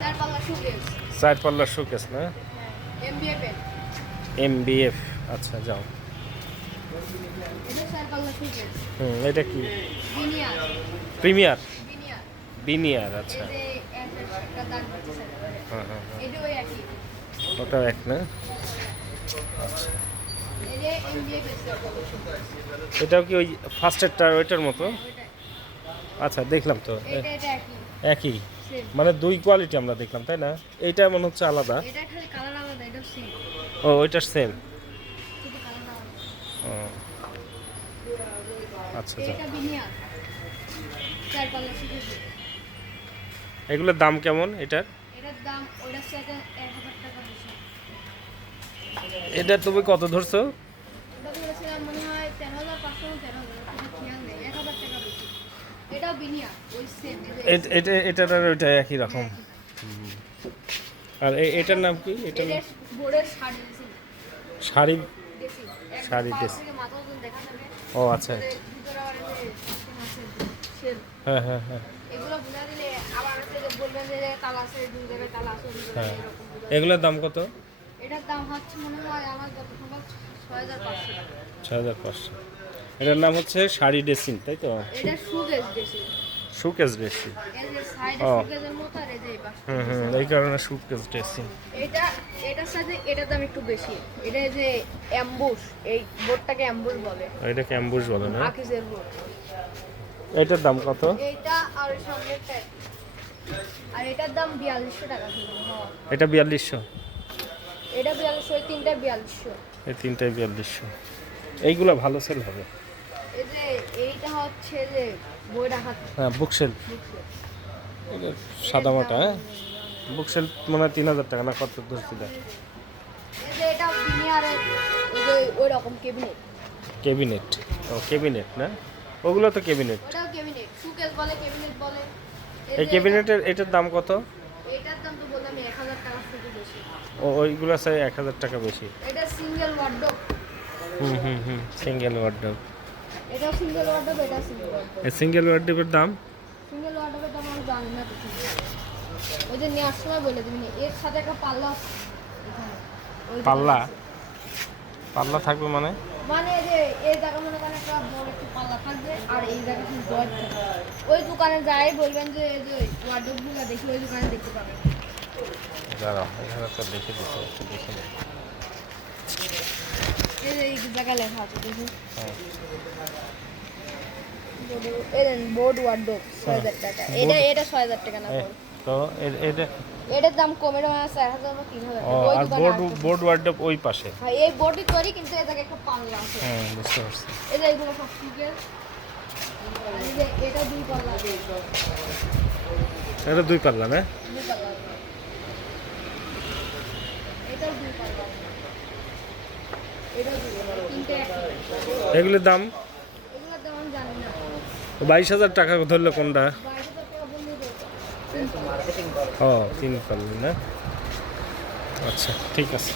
চার পাল্লার শোকেস না? এমবিএফ। আচ্ছা যাও। এটা কি? প্রিমিয়ার। বিনিয়ার। আচ্ছা হ্যাঁ হ্যাঁ হ্যাঁ, ওটাও এক না? আচ্ছা এটাও কি ওই ফার্স্টেরটা ওইটার মতো? আচ্ছা দেখলাম তো একই, মানে দুই কোয়ালিটি আমরা দেখলাম তাই না? এইটা মনে হচ্ছে আলাদা। ও ওইটার সেম। ও আচ্ছা আচ্ছা। এগুলোর দাম কেমন এটার? এটা তুমি কত ধরছো? এটার আর ওইটা একই রকম। আর এটার নাম কি? এটার শাড়ি। শাড়ি ড্রেস। ও আচ্ছা হ্যাঁ হ্যাঁ হ্যাঁ হ্যাঁ। এগুলোর দাম কত? এটার দাম হচ্ছে মনে হয় আমার কত সম্ভব 6500। 6500। এটার নাম হচ্ছে শাড়ি ড্রেসিং তাই তো? এটা শুকেস ড্রেসিং। শুকেস ড্রেসিং। এই যে সাইডে ও শুকেসের মতো আর এই যে এই পাশে। এই কারণে শুকেস ড্রেসিং। এটার সাথে এটার দাম একটু বেশি। এটা যে অ্যাম্বুশ, এই বোর্ডটাকে অ্যাম্বুশ বলে। এটাকে অ্যাম্বুশ বলে না? আকিজের বোর্ড। এটার দাম কত? এইটা আর সামনেরটা। আর এটার দাম 4200 টাকা ছিল। এটা 4200। এটা 4200, এই তিনটা 4200। এই তিনটাই 4200। এইগুলো ভালো সেল হবে। এই যে এইটা হচ্ছে যে বই রাখা। হ্যাঁ বুকশেল। এটা সাদা মাটা হ্যাঁ? বুকশেল মানে 3000 টাকা না কত ধরছিল? এই যে এটা বিনিয়ারের ওই যে ওই রকম ক্যাবিনেট। ক্যাবিনেট। ও ক্যাবিনেট না? ওগুলো তো ক্যাবিনেট। ওটাও ক্যাবিনেট, সুকেস বলে, ক্যাবিনেট বলে। এই ক্যাবিনেটের এটার দাম কত? এটার দাম তো বললাম 1000 টাকা থেকে বেশি। ও ওইগুলো চাই 1000 টাকা বেশি। এটা সিঙ্গেল ওয়ার্ডরোব। Single wardrobe. এটা সিঙ্গেল ওয়ার্ডরোব, এটা সিঙ্গেল ওয়ার্ডরোব। এই সিঙ্গেল ওয়ার্ডরোবের দাম? সিঙ্গেল ওয়ার্ডরোবের দাম আমি জানি না কিছু। ওই যে নেওয়ার সময় বলে দিবি, এর সাথে একটা পাল্লা এখানে। পাল্লা? পাল্লা থাকবে মানে? মানে যে এই জায়গা মনে করেন একটা বড় একটু পাল্লা থাকবে আর এই জায়গা শুধু ডট থাকবে। ওই দোকানে যাই বলবেন যে এই যে ওয়ার্ডরোবগুলো দেখি, ওই দোকানে দেখতে পাবেন। দাঁড়াও এখানে তো লিখে দিতে একটু দেখে নিই। এই যে এই জায়গায় লেখা আছে দেখুন। হ্যাঁ বোর্ড ওয়ার্ডরোব 6000 টাকা। এটা 6000 টাকা না পড়ে। তো এটা এটার দাম কমে না 4000 বা 3000 ও টাকা। ওই আর বোর্ড ওয়ার্ডরোব ওই পাশে। হ্যাঁ এই বোর্ডই করি, কিন্তু এর জায়গায় একটা পাল্লা আছে। বুঝতে পারছি। এই যে এগুলো সব সুকেস। আর এই যে এটা দুই পাল্লা আছে। এটা দুই পাল্লা না? দুই পাল্লা আছে। এটাও দুই পাল্লা আছে। এটাও দুই পাল্লা। তিনটে একই। এগুলোর দাম? এগুলোর দাম আমি জানি না। 22000 টাকা ধরলে কোনটা? 22000 টাকা বললেই দেবো। ও তিন পাল্লা না? আচ্ছা ঠিক আছে।